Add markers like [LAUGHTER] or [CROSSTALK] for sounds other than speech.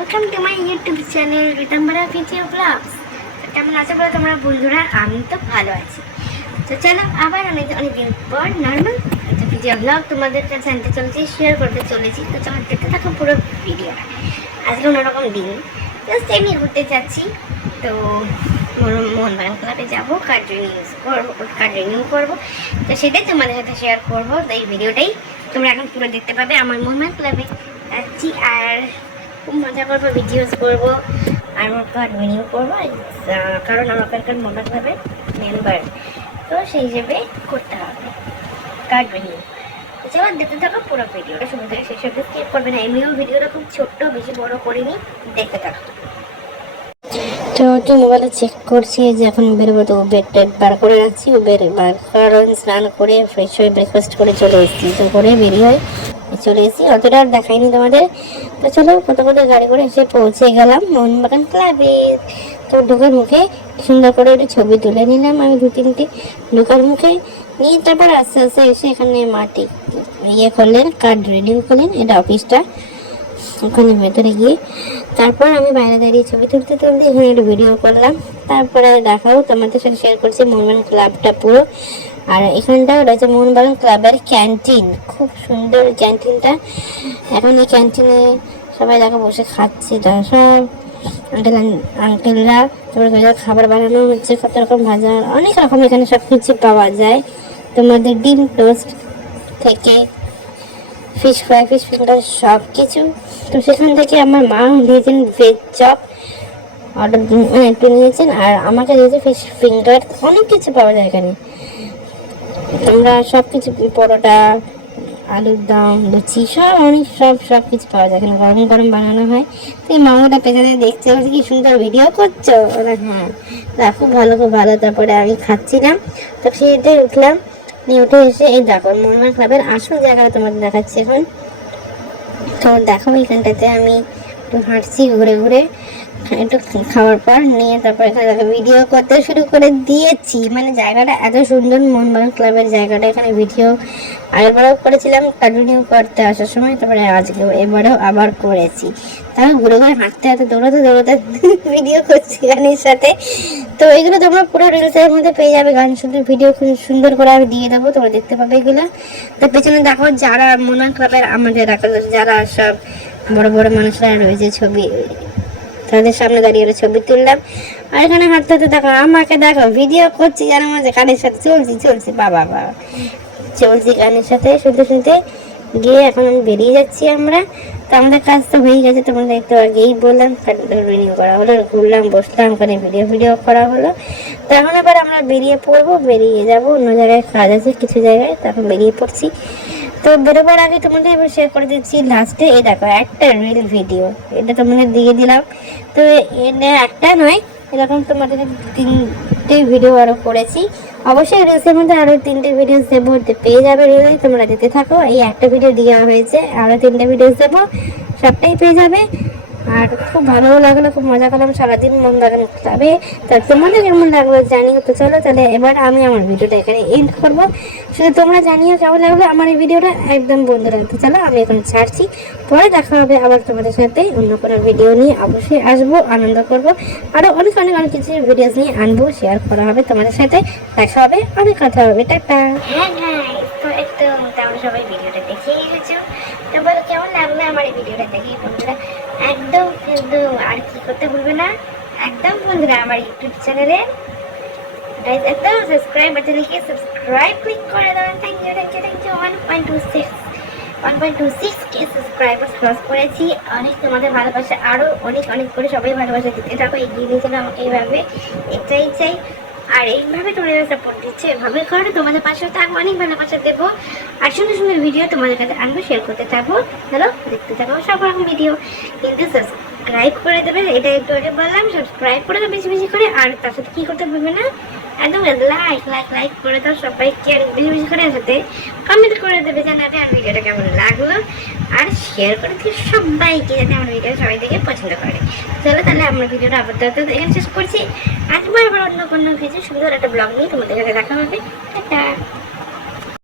Welcome to my YouTube channel Ritambhara video blogs কেমন আছো বলো তোমরা? বন্ধুরা, আমি তো ভালো আছি। তো চলো, আবার আমি অনেকদিন পর নর্মাল একটা ভিডিও ব্লগ তোমাদের কাছে আনতে চলেছি শেয়ার করতে চলেছি। তো চলো, দেখতে থাকো পুরো ভিডিওটা আজকে অন্যরকম দিন। জাস্ট এমনি ঘুরতে যাচ্ছি। তো মোহন- মোহনবাগান ক্লাবে যাব কার্ড রিনিউ করব কার্ড রিনিউ করব। তো সেটাই তোমাদের সাথে শেয়ার করব। তো এই ভিডিওটাই তোমরা এখন পুরো দেখতে পাবে। আমার মোহনবাগান ক্লাবে যাচ্ছি আর খুব মজা করব ভিডিওস করব, আর কার্ড রিনিউ করব কারণ আমার কার্ড মোবাইল ক্লাবের মেম্বার তো সেই হিসেবে করতে হবে। কার্ড রিনিউ চলো দেখতে থাকো পুরো ভিডিওটা থেকে শেষ অব্দি স্কিপ করবে না। এমনিও ভিডিওটা খুব ছোট্ট, বেশি বড় করিনি, দেখতে থাকো। তো মোবাইলে চেক করছি যে এখন বেরোবো তো বেড টেড বার করে রাখছি ও বের কারণ স্নান করে ফ্রেশ হয়ে ব্রেকফাস্ট করে চলে এসেছি। তো করে বেরিয়ে চলে এসেছি। অতটা আর দেখাইনি তোমাদের। তো চলো কত কত গাড়ি করে এসে পৌঁছে গেলাম মোহনবাগান ক্লাবে। তো ঢোকার মুখে সুন্দর করে একটু ছবি তুলে নিলাম আমি দু তিনটে। ঢোকার মুখে নিয়ে তারপর আস্তে আস্তে এসে এখানে মাটি ইয়ে করলেন কার্ড রিডিং করলেন, এটা অফিসটা ওখানে ভেতরে গিয়ে তারপর আমি বাইরে দাঁড়িয়ে ছবি তুলতে তুলতে এখানে একটু ভিডিও করলাম। তারপরে দেখাও তোমাদের সাথে শেয়ার করছি মোহনবাগান ক্লাবটা পুরো। আর এখানটাও রয়েছে মোহনবাগান ক্লাবের ক্যান্টিন। খুব সুন্দর ক্যান্টিনটা। এখন এই ক্যান্টিনে সবাই দেখো বসে খাচ্ছে সব আঙ্কেল আঙ্কেলরা, তারপরে খাবার বানানো হচ্ছে, কত রকম ভাজা, অনেক রকম এখানে সব কিছু পাওয়া যায়। তোমাদের ডিম টোস্ট থেকে ফিশ ফ্রাই, ফিশ ফিঙ্গার সব কিছু তো সেখান থেকে আমার মা দিয়েছেন ভেজ চপ। অর্ডার একটু নিয়েছেন, আর আমাকে দিয়েছে ফিশ ফিঙ্গার অনেক কিছু পাওয়া যায় এখানে। তোমরা সব কিছু পরোটা, আলুর দম, লুচি, সব অনেক সব সব কিছু পাওয়া যায় এখানে গরম গরম বানানো হয়। তো এই মামাটা পেছনে দেখছে, বলছে, কি সুন্দর ভিডিও করছ? ওরা হ্যাঁ তা খুব ভালো খুব ভালো। তারপরে আমি খাচ্ছিলাম। তো সেটাই উঠলাম, নিয়ে উঠে এসে এই দেখো মোহনবাগান ক্লাবের আসল জায়গাটা তোমাদের দেখাচ্ছি এখন। তো দেখো, এখানটাতে আমি একটু হাঁটছি ঘুরে ঘুরে। একটু খাওয়ার পর নিয়ে তারপর এখানে দেখো ভিডিও করতে শুরু করে দিয়েছি। মানে জায়গাটা এত সুন্দর মোহনবাগান ক্লাবের জায়গাটা। এখানে ভিডিও আগেরবারও করেছিলাম কন্টিনিউ করতে আসার সময়, তারপরে আজকে এবারেও আবার করেছি। তারপর ঘুরে ঘুরে হাঁটতে হাঁটতে, দৌড়াতে দৌড়াতে [LAUGHS] ভিডিও করছি গানের সাথে। তো এগুলো তোমরা পুরো রিলসের মধ্যে পেয়ে যাবে। গান শুনতে ভিডিও খুব সুন্দর করে আমি দিয়ে দেবো, তোমরা দেখতে পাবে এগুলো। তো পেছনে দেখো যারা মোহনবাগান ক্লাবের আমাদের যারা সব বড় বড় মানুষরা রয়েছে ছবি তাদের সামনে দাঁড়িয়ে ওরা ছবি তুললাম। আর এখানে হাঁটতে হাঁটতে দেখো, আমাকে দেখো ভিডিও করছি জানার মাঝে কানের সাথে চলছি চলছি বাবা বাবা চলছি গানের সাথে, শুনতে শুনতে গিয়ে এখন আমি বেরিয়ে যাচ্ছি আমরা। তো আমাদের কাজ তো হয়ে গেছে, তোমাদের একটু আগেই বললাম রিনিউ করা হলো, ঘুরলাম, বসলাম, ওখানে ভিডিও ভিডিও করা হলো। তো এখন এবার আমরা বেরিয়ে পড়ব, বেরিয়ে যাব, অন্য জায়গায় কাজ আছে কিছু জায়গায় তখন বেরিয়ে পড়ছি। তো বেরোবার আগে তোমাদের এবার শেয়ার করে দিচ্ছি লাস্টে এই দেখো, একটা রিল ভিডিও এটা তোমাদের দিয়ে দিলাম। তো এটা একটা নয়, এরকম তোমাদের তিনটে ভিডিও আরও করেছি। অবশ্যই রিলসের মধ্যে আরও তিনটে ভিডিও দেবো পেয়ে যাবে রিলে তোমরা দিতে থাকো। এই একটা ভিডিও দেওয়া হয়েছে আরও তিনটে ভিডিও দেবো, সবটাই পেয়ে যাবে। আর খুব ভালোও লাগল, খুব মজা করলাম, সারাদিন মন বাগান ক্লাবে তা তোমাদের কেমন লাগল জানিও তো চলো, তাহলে এবার আমি আমার ভিডিওটা এখানে এন্ড করব। শুধু তোমরা জানিও কেমন লাগল আমার এই ভিডিওটা, একদম বন্ধু রাখতে চলো, আমি এখন ছাড়ছি। পরে দেখা হবে আবার তোমাদের সাথে অন্য কোনো ভিডিও নিয়ে। অবশ্যই আসব, আনন্দ করব। আরও অনেক অনেক অনেক কিছু ভিডিওস নিয়ে আনব শেয়ার করা হবে তোমাদের সাথে। দেখা হবে অনেক কথা হবে। টাটা। হ্যাঁ হ্যাঁ তো তোমরা সবাই ভিডিওটা দেখে গেছো তো বলো কেমন লাগল আমার এই ভিডিওটা দেখে বন্ধুরা? একদম কিন্তু আর কি করতে ভুলবে না। একদম বন্ধুরা, আমার ইউটিউব চ্যানেলে একদম সাবস্ক্রাইব বাটন লিখে সাবস্ক্রাইব ক্লিক করে দেবেন। Thank you thank you thank you one point two six one point two six K subscriber cross করেছি। অনেক তোমাদের ভালোবাসা আরও অনেক অনেক করে সবাই ভালোবাসা দিতে থাকো, এগিয়ে নিয়ে আমাকে এইভাবে। এটাই চাই। আর এইভাবে তোমাদের সাপোর্ট দিচ্ছে, এভাবে করো তোমাদের পাশে থাকব, অনেক ভালো ভালোবাসা দেবো আর সুন্দর সুন্দর ভিডিও তোমাদের কাছে আনব শেয়ার করতে থাকব। ভালো দেখতে থাকব সব রকম ভিডিও কিন্তু সাবস্ক্রাইব করে দেবে এটা একটু আগে বললাম সাবস্ক্রাইব করে দেবে বেশি বেশি করে। আর তার সাথে কী করতে পারবে না একদম লাইক লাইক লাইক করে দাও সবাইকে আর বেশি বেশি করে সাথে কমেন্ট করে দেবে জানাবে আর ভিডিওটা কেমন লাগল। আর শেয়ার করে দিও সবাইকে যাতে আমার ভিডিও সবাই দেখে পছন্দ করে। চলো তাহলে আমরা ভিডিওটা আবার তো এখানে শেষ করছি। আসব আবার অন্য কোনো কিছু সুন্দর একটা ব্লগ নিয়ে তোমাদের সাথে দেখা হবে। টাটা।